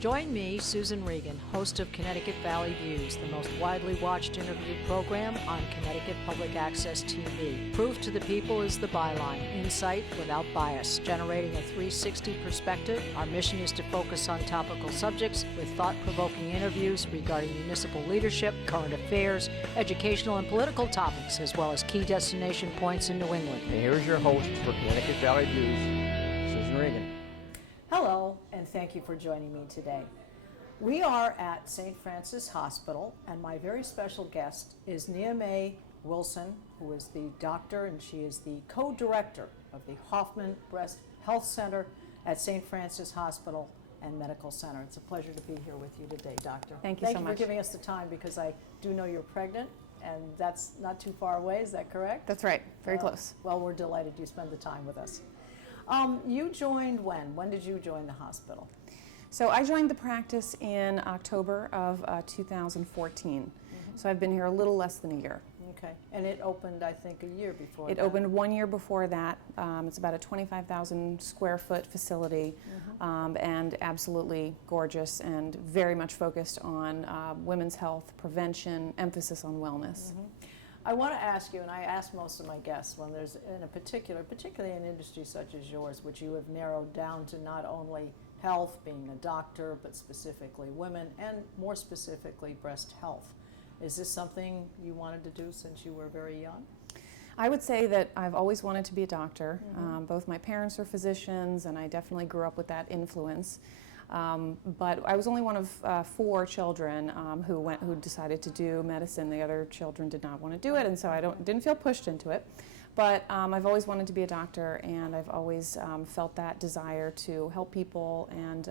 Join me, Susan Regan, host of Connecticut Valley Views, the most widely watched interview program on Connecticut Public Access TV. Proof to the people is the byline, insight without bias, generating a 360 perspective. Our mission is to focus on topical subjects with thought-provoking interviews regarding municipal leadership, current affairs, educational and political topics, as well as key destination points in New England. And here's your host for Connecticut Valley Views, Susan Regan. Hello, and thank you for joining me today. We are at St. Francis Hospital, and my very special guest is Niamey Wilson, who is the doctor, and she is the co-director of the Hoffman Breast Health Center at St. Francis Hospital and Medical Center. It's a pleasure to be here with you today, Doctor. Thank you so much. Thank you for giving us the time, because I do know you're pregnant, and that's not too far away. Is that correct? That's right. Very close. Well, we're delighted you spend the time with us. You joined when? When did you join the hospital? So I joined the practice in October of 2014. So I've been here a little less than a year. Okay. And it opened, I think, a year before It that. opened 1 year before that. It's about a 25,000 square foot facility, and absolutely gorgeous and very much focused on women's health, prevention, emphasis on wellness. I want to ask you, and I ask most of my guests, when there's in a particularly in an industry such as yours, which you have narrowed down to not only health, being a doctor, but specifically women, and more specifically breast health. Is this something you wanted to do since you were very young? I would say that I've always wanted to be a doctor. Both my parents are physicians, and I definitely grew up with that influence. But I was only one of 4 children who decided to do medicine. The other children did not want to do it, and so I didn't feel pushed into it. But I've always wanted to be a doctor, and I've always felt that desire to help people, and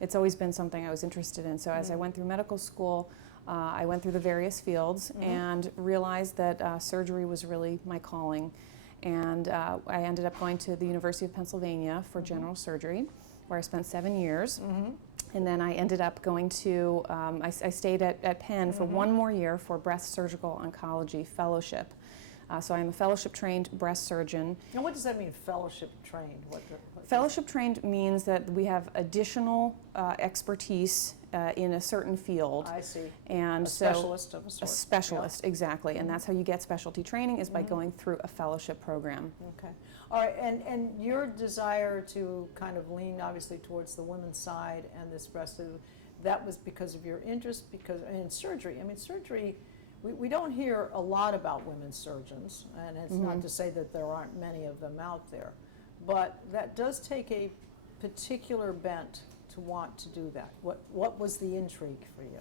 it's always been something I was interested in. So as I went through medical school, I went through the various fields and realized that surgery was really my calling. And I ended up going to the University of Pennsylvania for general surgery, where I spent 7 years. And then I ended up going to, I stayed at Penn for 1 more year for breast surgical oncology fellowship. So I'm a fellowship trained breast surgeon. And what does that mean, fellowship trained? Fellowship trained means that we have additional expertise in a certain field. I see. And a specialist of a sort. A specialist, exactly. And that's how you get specialty training, is by going through a fellowship program. Okay. All right, and your desire to kind of lean obviously towards the women's side and this breast, that was because of your interest, because in surgery. I mean, surgery, we don't hear a lot about women surgeons, and it's not to say that there aren't many of them out there, but that does take a particular bent to want to do that. What was the intrigue for you?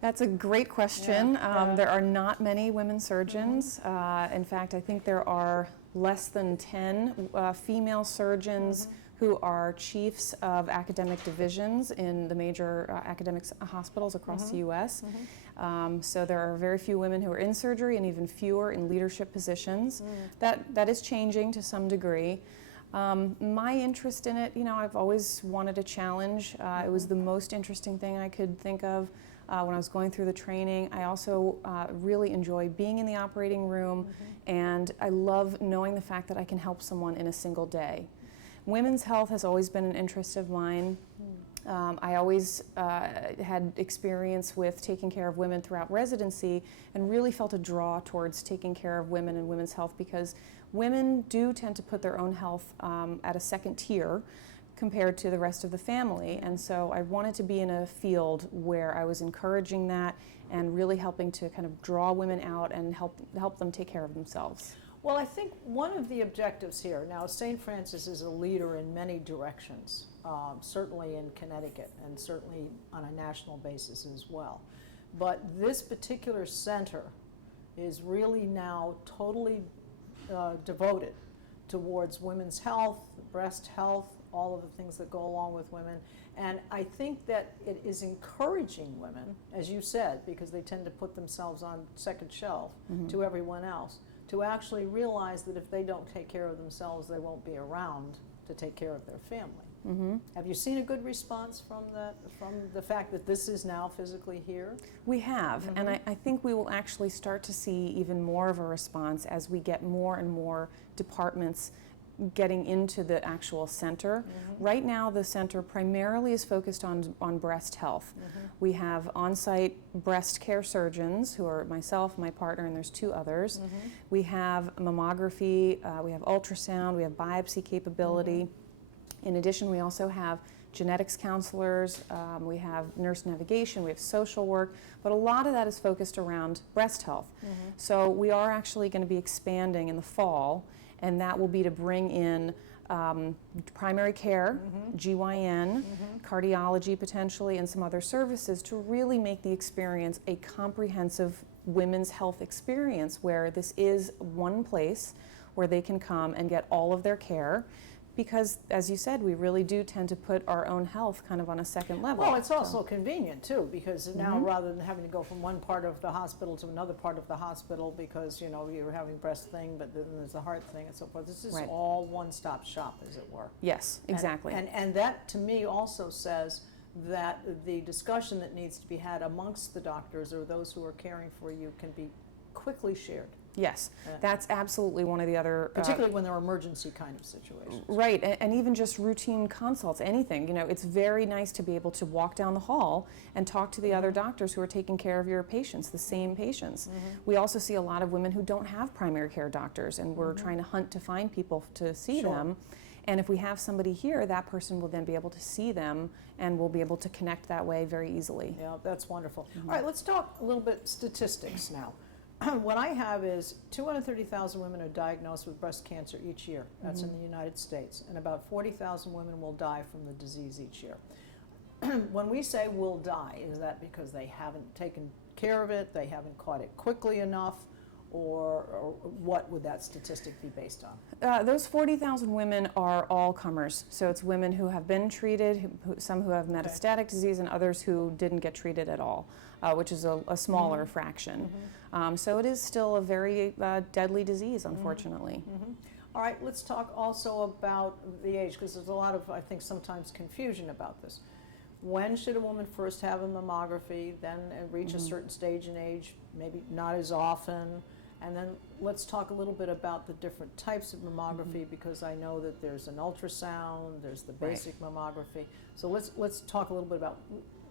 That's a great question. There are not many women surgeons. In fact, I think there are less than 10 female surgeons who are chiefs of academic divisions in the major academic hospitals across the U.S. So there are very few women who are in surgery, and even fewer in leadership positions. That is changing to some degree. My interest in it, I've always wanted a challenge. It was the most interesting thing I could think of when I was going through the training. I also really enjoy being in the operating room, and I love knowing the fact that I can help someone in a single day. Women's health has always been an interest of mine. I always had experience with taking care of women throughout residency, and really felt a draw towards taking care of women and women's health, because women do tend to put their own health at a second tier compared to the rest of the family. And so I wanted to be in a field where I was encouraging that and really helping to kind of draw women out and help them take care of themselves. Well, I think one of the objectives here, now St. Francis is a leader in many directions, certainly in Connecticut and certainly on a national basis as well. But this particular center is really now totally devoted towards women's health, breast health, all of the things that go along with women. And I think that it is encouraging women, as you said, because they tend to put themselves on second shelf to everyone else, to actually realize that if they don't take care of themselves, they won't be around to take care of their family. Have you seen a good response from the fact that this is now physically here? We have, and I think we will actually start to see even more of a response as we get more and more departments getting into the actual center. Right now, the center primarily is focused on breast health. We have on-site breast care surgeons, who are myself, my partner, and there's 2 others. We have mammography, we have ultrasound, we have biopsy capability. In addition, we also have genetics counselors, we have nurse navigation, we have social work, but a lot of that is focused around breast health. So we are actually going to be expanding in the fall, and that will be to bring in primary care, GYN, cardiology potentially, and some other services to really make the experience a comprehensive women's health experience, where this is one place where they can come and get all of their care. Because, as you said, we really do tend to put our own health kind of on a second level. Well, it's also convenient, too, because now rather than having to go from one part of the hospital to another part of the hospital because, you know, you're having breast thing, but then there's the heart thing and so forth. This is all one-stop shop, as it were. Yes, exactly. And that, to me, also says that the discussion that needs to be had amongst the doctors or those who are caring for you can be quickly shared. Yes, that's absolutely one of the other... Particularly when there are emergency kind of situations. Right, and even just routine consults, anything. You know, it's very nice to be able to walk down the hall and talk to the other doctors who are taking care of your patients, the same patients. We also see a lot of women who don't have primary care doctors, and we're trying to hunt to find people to see them. And if we have somebody here, that person will then be able to see them, and we'll be able to connect that way very easily. Yeah, that's wonderful. All right, let's talk a little bit statistics now. What I have is 230,000 women are diagnosed with breast cancer each year. That's in the United States. And about 40,000 women will die from the disease each year. When we say will die, is that because they haven't taken care of it, they haven't caught it quickly enough, or what would that statistic be based on? Those 40,000 women are all comers. So it's women who have been treated, some who have metastatic disease, and others who didn't get treated at all, which is a smaller fraction. So it is still a very deadly disease, unfortunately. All right, let's talk also about the age, because there's a lot of, I think, sometimes confusion about this. When should a woman first have a mammography, then reach a certain stage in age, maybe not as often? And then let's talk a little bit about the different types of mammography, because I know that there's an ultrasound, there's the basic mammography. So let's talk a little bit about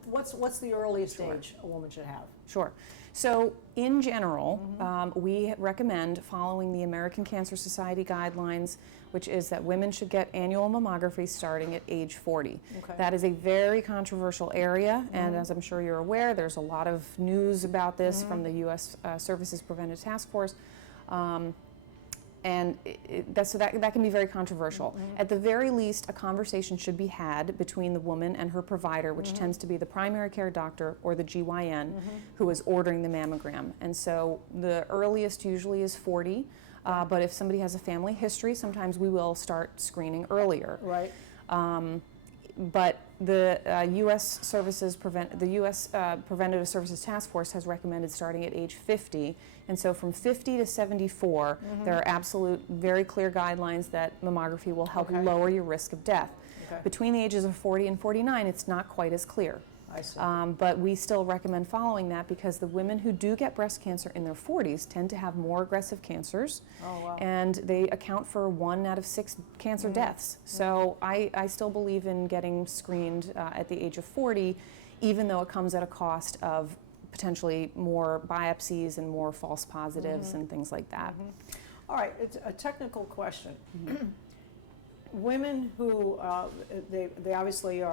what's the earliest age a woman should have? Sure. So in general, we recommend following the American Cancer Society guidelines, which is that women should get annual mammography starting at age 40. That is a very controversial area, and as I'm sure you're aware, there's a lot of news about this from the U.S. Services Preventive Task Force. And that can be very controversial. At the very least, a conversation should be had between the woman and her provider, which tends to be the primary care doctor or the GYN who is ordering the mammogram. And so the earliest usually is 40, but if somebody has a family history, sometimes we will start screening earlier. Right. But the U.S. Preventative Services Task Force has recommended starting at age 50. And so from 50 to 74, there are absolute, very clear guidelines that mammography will help lower your risk of death. Between the ages of 40 and 49, it's not quite as clear. I see. But we still recommend following that, because the women who do get breast cancer in their 40s tend to have more aggressive cancers, and they account for 1 out of 6 cancer deaths. So I still believe in getting screened at the age of 40, even though it comes at a cost of potentially more biopsies and more false positives and things like that. All right, it's a technical question. Women who, they obviously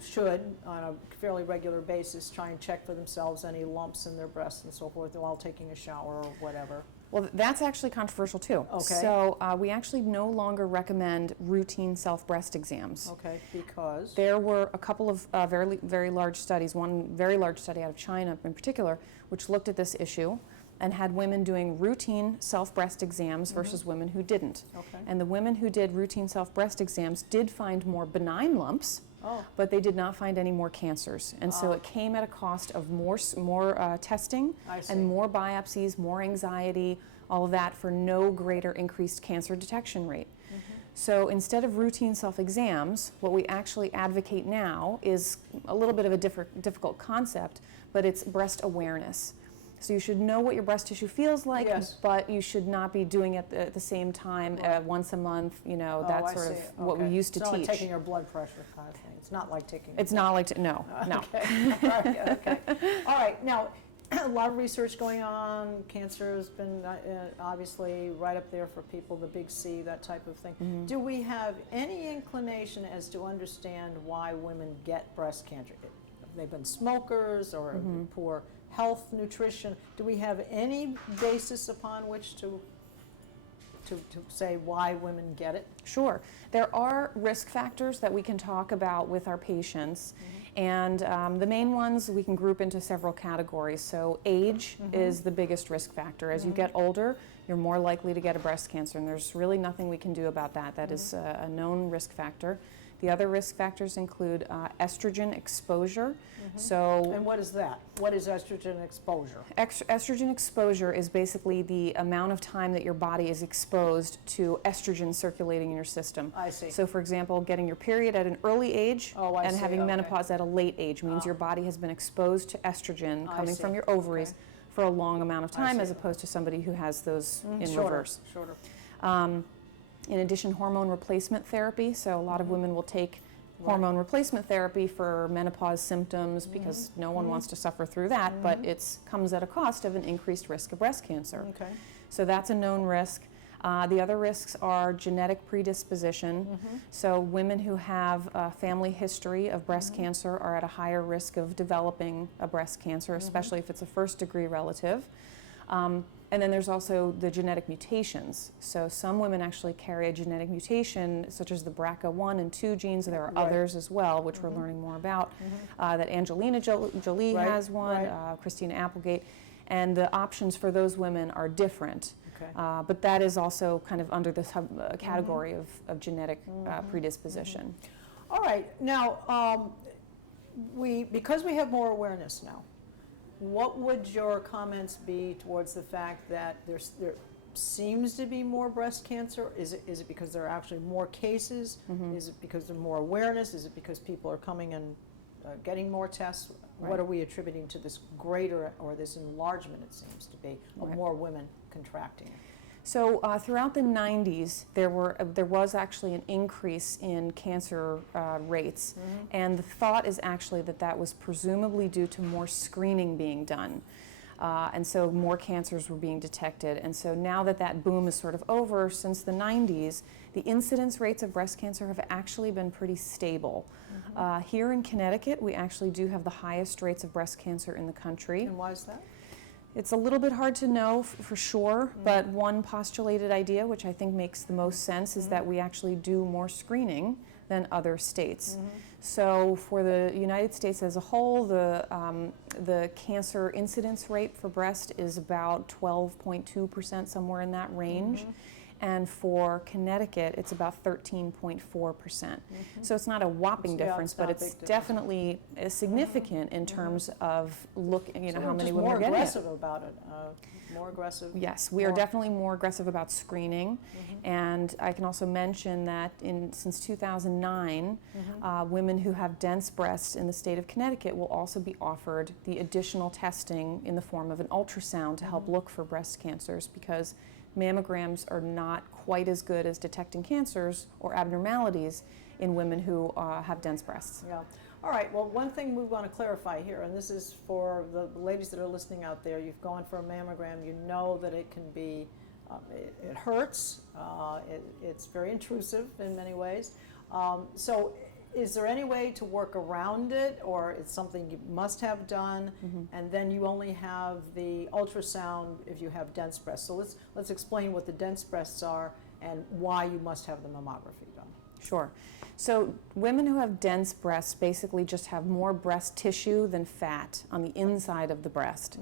should, on a fairly regular basis, try and check for themselves any lumps in their breasts and so forth while taking a shower or whatever. Well, that's actually controversial too. So we actually no longer recommend routine self-breast exams. Because? There were a couple of very large studies, one very large study out of China in particular, which looked at this issue and had women doing routine self-breast exams versus women who didn't. And the women who did routine self-breast exams did find more benign lumps, but they did not find any more cancers. And so it came at a cost of more testing and more biopsies, more anxiety, all of that, for no greater increased cancer detection rate. So instead of routine self-exams, what we actually advocate now is a little bit of a difficult concept, but it's breast awareness. So you should know what your breast tissue feels like, Yes. but you should not be doing it at the same time Right. Once a month, you know, Oh, that's I sort of see. what we Okay. used to It's not teach. like taking your blood pressure kind of thing. It's not like taking. It's not like, no. Okay. All right, okay. All right. Now, a lot of research going on. Cancer has been obviously right up there for people, the big C, that type of thing. Mm-hmm. Do we have any inclination as to understand why women get breast cancer? Have they been smokers or Mm-hmm. poor health, nutrition? Do we have any basis upon which to say why women get it? Sure. There are risk factors that we can talk about with our patients, and the main ones we can group into several categories. So age is the biggest risk factor. As you get older, you're more likely to get a breast cancer, and there's really nothing we can do about that. That is a known risk factor. The other risk factors include estrogen exposure. So, And what is that? What is estrogen exposure? estrogen exposure is basically the amount of time that your body is exposed to estrogen circulating in your system. I see. So, for example, getting your period at an early age Oh, I and see. having Okay. menopause at a late age means your body has been exposed to estrogen I coming see. from your ovaries Okay. for a long amount of I time, see. as opposed to somebody who has those in Shorter, reverse. shorter. In addition, hormone replacement therapy. So a lot of women will take hormone replacement therapy for menopause symptoms because no one wants to suffer through that, but it comes at a cost of an increased risk of breast cancer. Okay. So that's a known risk. The other risks are genetic predisposition. So women who have a family history of breast cancer are at a higher risk of developing a breast cancer, especially if it's a first-degree relative. And then there's also the genetic mutations. So some women actually carry a genetic mutation, such as the BRCA1 and 2 genes. There are Right. others as well, which we're learning more about. That Angelina Jolie Right, has one, right. Christina Applegate. And the options for those women are different. Okay. But that is also kind of under the category of genetic predisposition. All right. Now, because we have more awareness now, what would your comments be towards the fact that there seems to be more breast cancer? Is it because there are actually more cases? Is it because there's more awareness? Is it because people are coming and getting more tests? Right. What are we attributing to this greater or this enlargement, it seems to be, of Right. more women contracting it? So throughout the 90s, there was actually an increase in cancer rates, and the thought is actually that was presumably due to more screening being done. And so more cancers were being detected. And so now that boom is sort of over, since the 90s, the incidence rates of breast cancer have actually been pretty stable. Here in Connecticut, we actually do have the highest rates of breast cancer in the country. And why is that? It's a little bit hard to know for sure, but one postulated idea, which I think makes the most sense, is that we actually do more screening than other states. So for the United States as a whole, the cancer incidence rate for breast is about 12.2%, somewhere in that range. And for Connecticut, it's about 13.4%. So it's not a whopping Yeah, difference, it's not but a it's big difference. definitely significant in terms of looking, So how we're many just women more are getting it. aggressive about it, more aggressive. Yes, we are more- definitely more aggressive about screening, and I can also mention that since 2009, women who have dense breasts in the state of Connecticut will also be offered the additional testing in the form of an ultrasound to help look for breast cancers, because mammograms are not quite as good as detecting cancers or abnormalities in women who have dense breasts. Yeah. All right. Well, one thing we want to clarify here, and this is for the ladies that are listening out there, you've gone for a mammogram, you know that it can be, it hurts, it's very intrusive in many ways. So is there any way to work around it, or it's something you must have done, and then you only have the ultrasound if you have dense breasts? So let's explain what the dense breasts are and why you must have the mammography done. Sure. So women who have dense breasts basically just have more breast tissue than fat on the inside of the breast.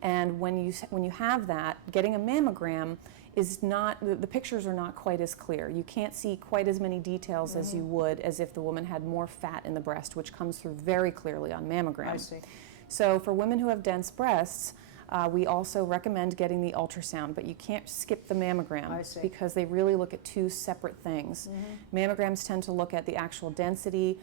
And when you have that, getting a mammogram is not, the pictures are not quite as clear. You can't see quite as many details as you would as if the woman had more fat in the breast, which comes through very clearly on mammograms. I see. So for women who have dense breasts, We also recommend getting the ultrasound, but you can't skip the mammogram I see. because they really look at two separate things. Mammograms tend to look at the actual density,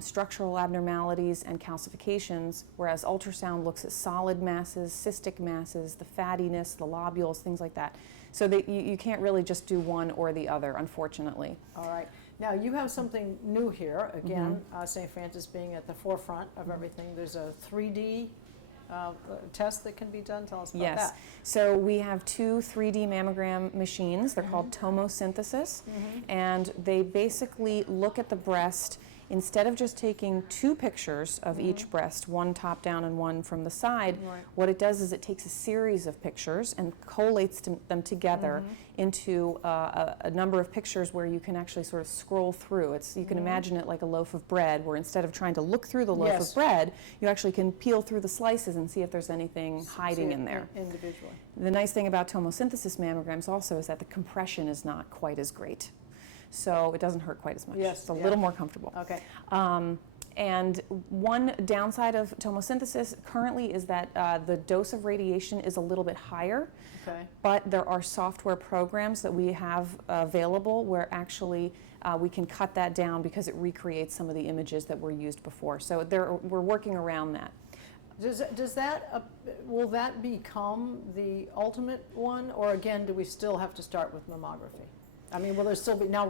structural abnormalities, and calcifications, whereas ultrasound looks at solid masses, cystic masses, the fattiness, the lobules, things like that. So you can't really just do one or the other, unfortunately. All right. Now, you have something new here. Again, St. Francis being at the forefront of everything. There's a 3D test that can be done. Tell us about Yes. that. So we have two 3D mammogram machines. They're called tomosynthesis, and they basically look at the breast. Instead of just taking two pictures of each breast, one top down and one from the side, what it does is it takes a series of pictures and collates them together into a number of pictures where you can actually sort of scroll through. You can imagine it like a loaf of bread, where instead of trying to look through the loaf of bread, you actually can peel through the slices and see if there's anything hiding in there. Individually. The nice thing about tomosynthesis mammograms also is that the compression is not quite as great. So it doesn't hurt quite as much. Yes, It's a little more comfortable. Okay. And one downside of tomosynthesis currently is that the dose of radiation is a little bit higher, but there are software programs that we have available where actually we can cut that down because it recreates some of the images that were used before. So we're working around that. Does that, will that become the ultimate one, or again, do we still have to start with mammography? I mean, will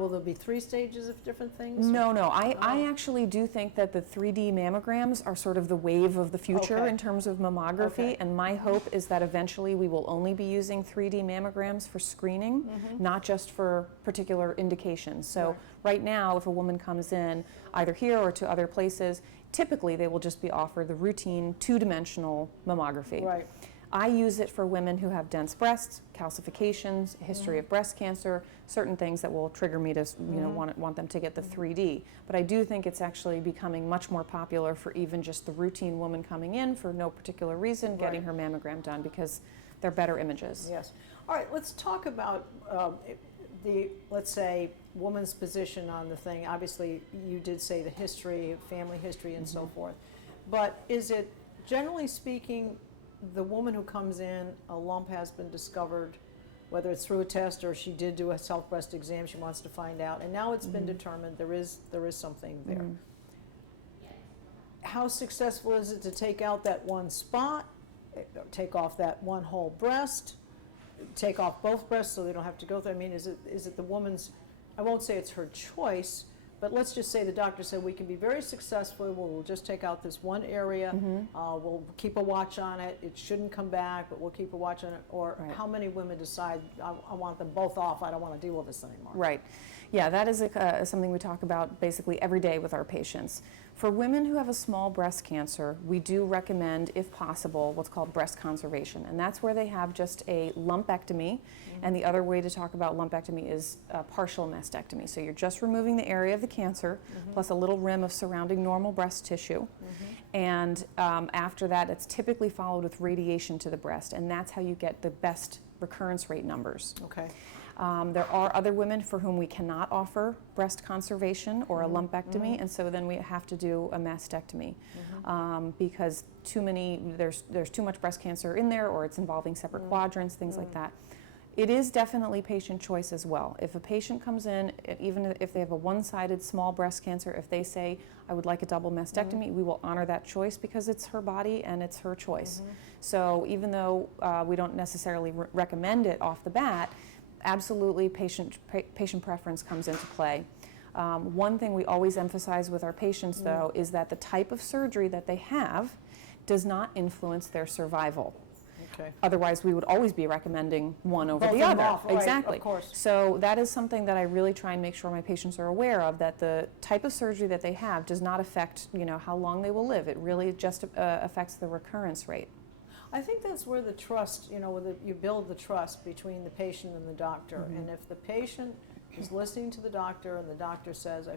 there be 3 stages of different things? No. I actually do think that the 3D mammograms are sort of the wave of the future in terms of mammography, and my hope is that eventually we will only be using 3D mammograms for screening, not just for particular indications. So right now, if a woman comes in either here or to other places, typically they will just be offered the routine 2-dimensional mammography. Right. I use it for women who have dense breasts, calcifications, history of breast cancer, certain things that will trigger me to want them to get the 3D. But I do think it's actually becoming much more popular for even just the routine woman coming in for no particular reason, getting her mammogram done, because they're better images. Yes. All right, let's talk about let's say, woman's position on the thing. Obviously, you did say the history, family history, and so forth. But is it, generally speaking, the woman who comes in, a lump has been discovered, whether it's through a test or she did do a self-breast exam, she wants to find out, and now it's been determined there is something there. How successful is it to take out that one spot, take off that one whole breast, take off both breasts so they don't have to go through? I mean, is it the woman's, I won't say it's her choice, but let's just say the doctor said we can be very successful, we'll just take out this one area, we'll keep a watch on it, it shouldn't come back, but we'll keep a watch on it, or how many women decide, I want them both off, I don't want to deal with this anymore? Right. Yeah, that is something we talk about basically every day with our patients. For women who have a small breast cancer, we do recommend, if possible, what's called breast conservation, and that's where they have just a lumpectomy, and the other way to talk about lumpectomy is partial mastectomy. So you're just removing the area of the cancer, plus a little rim of surrounding normal breast tissue, and after that, it's typically followed with radiation to the breast, and that's how you get the best recurrence rate numbers. Okay. There are other women for whom we cannot offer breast conservation or a lumpectomy, and so then we have to do a mastectomy because there's too much breast cancer in there, or it's involving separate quadrants, things like that. It is definitely patient choice as well. If a patient comes in, even if they have a one-sided small breast cancer, if they say, I would like a double mastectomy, we will honor that choice because it's her body and it's her choice. So even though we don't necessarily recommend it off the bat, absolutely patient preference comes into play. One thing we always emphasize with our patients, though, is that the type of surgery that they have does not influence their survival. Okay. Otherwise, we would always be recommending one over Both the of them other. off, right, Exactly. of course. So that is something that I really try and make sure my patients are aware of, that the type of surgery that they have does not affect, how long they will live. It really just affects the recurrence rate. I think that's where the trust, you build the trust between the patient and the doctor. And if the patient is listening to the doctor and the doctor says,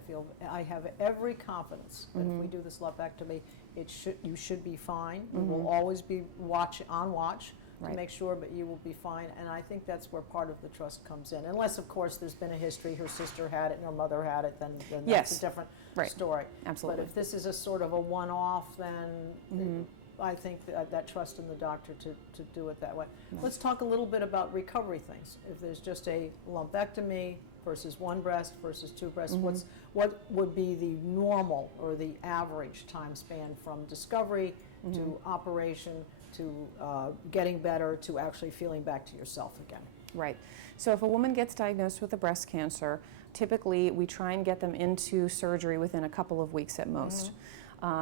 I have every confidence that if we do this lumpectomy, you should be fine. We will always be on watch to make sure, but you will be fine. And I think that's where part of the trust comes in. Unless, of course, there's been a history, her sister had it and her mother had it, then that's a different story. Absolutely. But if this is a sort of a one-off, then I think that trust in the doctor to do it that way. Let's talk a little bit about recovery things. If there's just a lumpectomy versus one breast versus two breasts, what would be the normal or the average time span from discovery to operation to getting better to actually feeling back to yourself again? Right. So if a woman gets diagnosed with a breast cancer, typically we try and get them into surgery within a couple of weeks at most.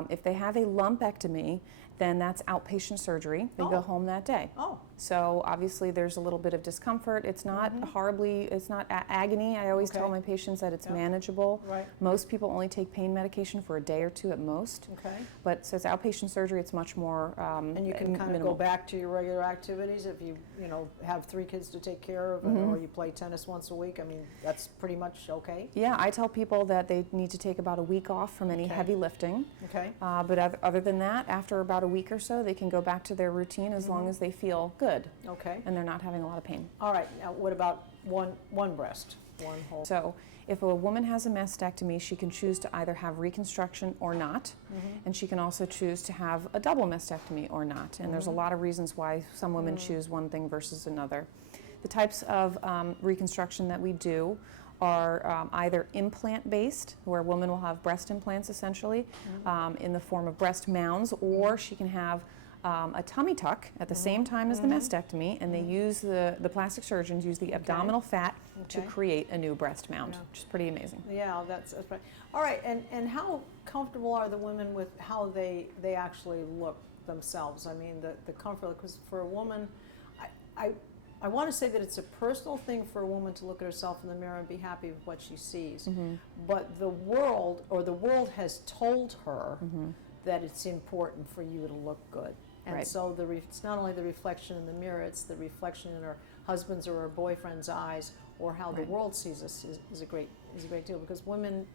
If they have a lumpectomy, then that's outpatient surgery. They go home that day. Oh. So obviously there's a little bit of discomfort. It's not horribly, it's not agony. I always tell my patients that it's manageable. Right. Most people only take pain medication for a day or two at most. Okay. But since outpatient surgery, it's much more And you can kind of minimal. go back to your regular activities if you have 3 kids to take care of, or you play tennis once a week. I mean, that's pretty much okay. Yeah, I tell people that they need to take about a week off from any heavy lifting. Okay. But other than that, after about a week or so, they can go back to their routine as long as they feel good Okay. and they're not having a lot of pain. All right. Now, what about one breast, one whole? So if a woman has a mastectomy, she can choose to either have reconstruction or not, and she can also choose to have a double mastectomy or not. And there's a lot of reasons why some women choose one thing versus another. The types of reconstruction that we do are either implant-based, where a woman will have breast implants essentially in the form of breast mounds, or she can have a tummy tuck at the same time as the mastectomy, and they use the plastic surgeons use the abdominal fat to create a new breast mound, which is pretty amazing. Yeah, that's right. All right, and how comfortable are the women with how they actually look themselves? I mean, the comfort, because for a woman, I want to say that it's a personal thing for a woman to look at herself in the mirror and be happy with what she sees. But the world has told her that it's important for you to look good. And so it's not only the reflection in the mirror, it's the reflection in her husband's or her boyfriend's eyes, or how the world sees us is a great deal, because women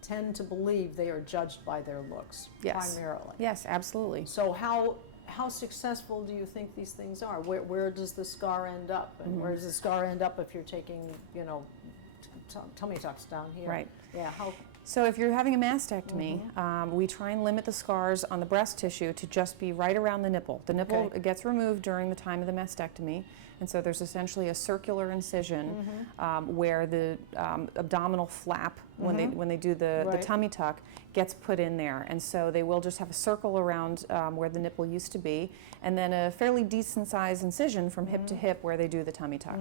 tend to believe they are judged by their looks primarily. Yes, absolutely. So how successful do you think these things are? Where does the scar end up? And where does the scar end up if you're taking, tummy tucks down here? Right. Yeah. So if you're having a mastectomy, we try and limit the scars on the breast tissue to just be right around the nipple. The nipple gets removed during the time of the mastectomy, and so there's essentially a circular incision where the abdominal flap, when they do the tummy tuck, gets put in there. And so they will just have a circle around where the nipple used to be, and then a fairly decent sized incision from hip to hip where they do the tummy tuck.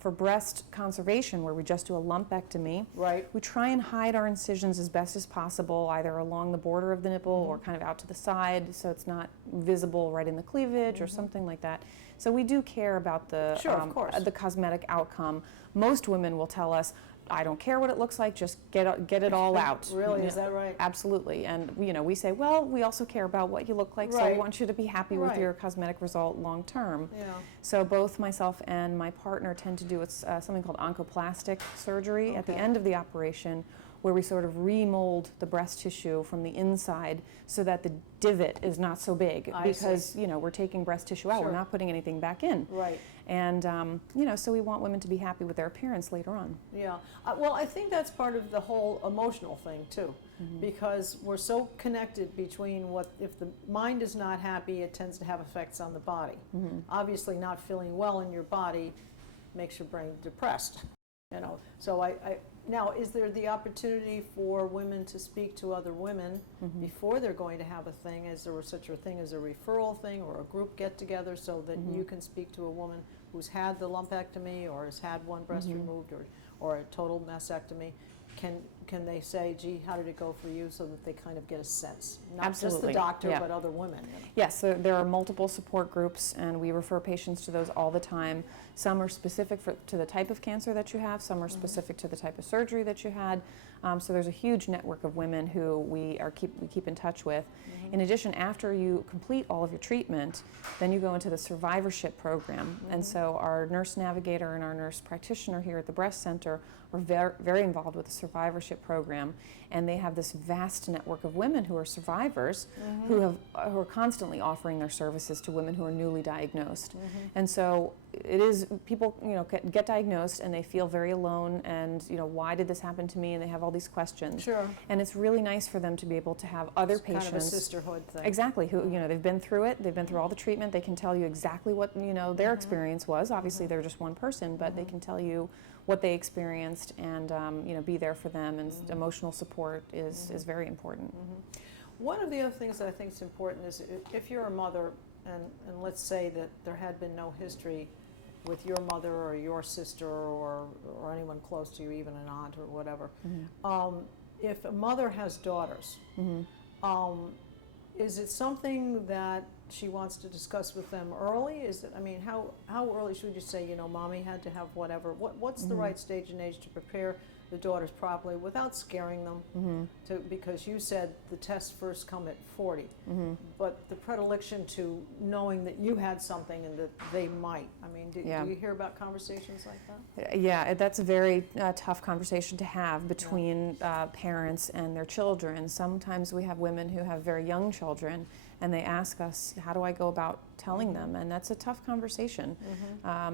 For breast conservation, where we just do a lumpectomy, we try and hide our incisions as best as possible, either along the border of the nipple or kind of out to the side, so it's not visible right in the cleavage or something like that. So we do care about the cosmetic outcome. Most women will tell us, I don't care what it looks like, just get it all out. Really, is that right? Absolutely. And we say, well, we also care about what you look like, so we want you to be happy with your cosmetic result long term. Yeah. So both myself and my partner tend to do something called Oncoplastic Surgery at the end of the operation, where we sort of remold the breast tissue from the inside so that the divot is not so big, because we're taking breast tissue out, we're not putting anything back in. Right. And so we want women to be happy with their appearance later on. Yeah. Well, I think that's part of the whole emotional thing too, because we're so connected between if the mind is not happy, it tends to have effects on the body. Obviously, not feeling well in your body makes your brain depressed. So now, is there the opportunity for women to speak to other women before they're going to have a thing? Is there such a thing as a referral thing or a group get-together, so that you can speak to a woman who's had the lumpectomy or has had one breast removed or a total mastectomy? Can they say, gee, how did it go for you, so that they kind of get a sense? Not just the doctor, but other women. Yes, there are multiple support groups, and we refer patients to those all the time. Some are specific to the type of cancer that you have, some are specific to the type of surgery that you had. So there's a huge network of women who we keep in touch with. In addition, after you complete all of your treatment, then you go into the survivorship program. And so our nurse navigator and our nurse practitioner here at the breast center are very involved with the survivorship program, and they have this vast network of women who are survivors who are constantly offering their services to women who are newly diagnosed. And so it is, people get diagnosed and they feel very alone, and why did this happen to me, and they have all these questions. Sure. And it's really nice for them to be able to have other It's patients. kind of a sisterhood thing. Exactly, who they've been through it, they've been through all the treatment, they can tell you exactly what their experience was. Obviously they're just one person, but they can tell you what they experienced, and be there for them, and emotional support is very important. One of the other things that I think is important is if you're a mother, and let's say that there had been no history with your mother or your sister or anyone close to you, even an aunt or whatever, if a mother has daughters, is it something that she wants to discuss with them early? Is it, how early should we just say, mommy had to have whatever? What's the right stage and age to prepare the daughters properly without scaring them? Because you said the tests first come at 40, but the predilection to knowing that you had something and that they might. Do you hear about conversations like that? Yeah, that's a very tough conversation to have between parents and their children. Sometimes we have women who have very young children, and they ask us, how do I go about telling them? And that's a tough conversation.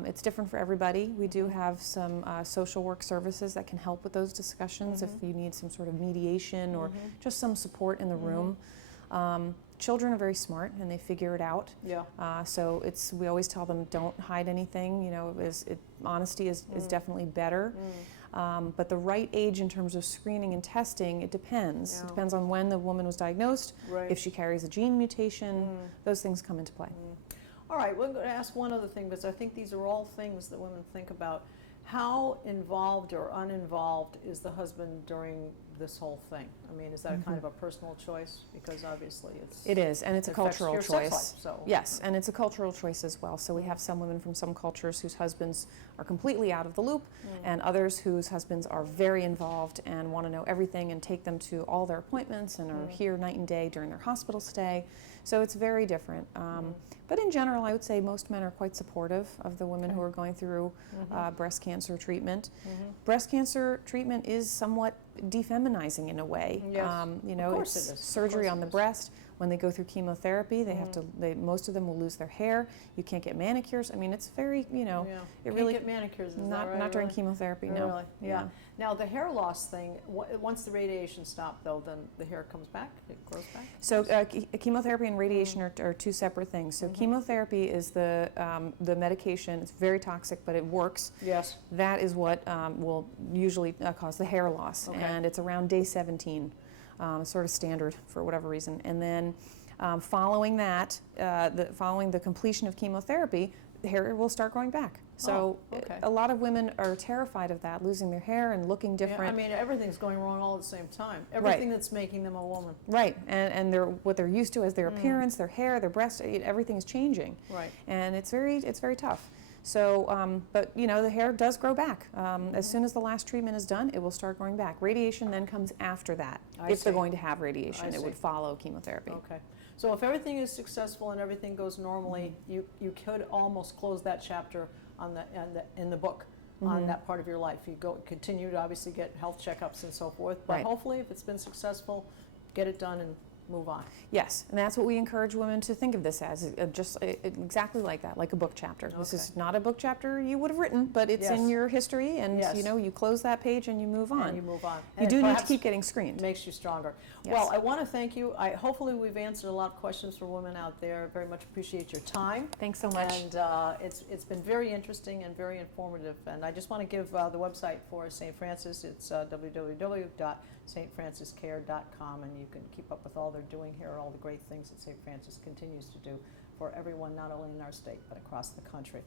It's different for everybody. We do have some social work services that can help with those discussions if you need some sort of mediation or just some support in the room. Children are very smart and they figure it out. So we always tell them, don't hide anything. Honesty is definitely better. But the right age in terms of screening and testing, it depends. It depends on when the woman was diagnosed, if she carries a gene mutation, those things come into play. All right, we're going to ask one other thing, because I think these are all things that women think about. How involved or uninvolved is the husband during this whole thing? Is that a kind of a personal choice? Because obviously it is, and it's a cultural your choice. Sex life, so. Yes, and it's a cultural choice as well. So we have some women from some cultures whose husbands are completely out of the loop, and others whose husbands are very involved and want to know everything and take them to all their appointments and are here night and day during their hospital stay. So it's very different. But in general, I would say most men are quite supportive of the women who are going through breast cancer treatment. Breast cancer treatment is somewhat defeminizing in a way. Yes. Of course It's it is. surgery Of course on the it is. breast. When they go through chemotherapy, they have to. Most of them will lose their hair. You can't get manicures. It's very, it Can't really get manicures, is not that right? not during Really? chemotherapy. No. Really? Yeah. Now the hair loss thing. Once the radiation stopped, though, then the hair comes back. It grows back. So chemotherapy and radiation are two separate things. So chemotherapy is the medication. It's very toxic, but it works. Yes. That is what will usually cause the hair loss, Okay. and it's around day 17, sort of standard for whatever reason. And then following that, following the completion of chemotherapy, the hair will start growing back. So okay. a lot of women are terrified of that, losing their hair and looking different. Everything's going wrong all at the same time. Everything that's making them a woman. Right, and what they're used to as their appearance, their hair, their breast, everything is changing. Right. And it's very tough. So, but the hair does grow back. As soon as the last treatment is done, it will start growing back. Radiation then comes after that. If they're going to have radiation, it would follow chemotherapy. Okay. So if everything is successful and everything goes normally, you could almost close that chapter in the book on that part of your life. You continue to obviously get health checkups and so forth, but hopefully if it's been successful, get it done and move on. Yes, and that's what we encourage women to think of this as, just exactly like that, like a book chapter. This is not a book chapter you would have written, but it's in your history, and you close that page and you move on. And you move on. You do need to keep getting screened. Makes you stronger. Yes. Well, I want to thank you. Hopefully we've answered a lot of questions for women out there. Very much appreciate your time. Thanks so much. And it's been very interesting and very informative. And I just want to give the website for St. Francis. It's www.stfranciscare.com, and you can keep up with all they're doing here, all the great things that St. Francis continues to do for everyone, not only in our state, but across the country.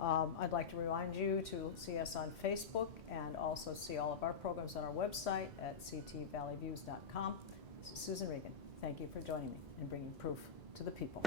I'd like to remind you to see us on Facebook and also see all of our programs on our website at ctvalleyviews.com. This is Susan Regan. Thank you for joining me and bringing proof to the people.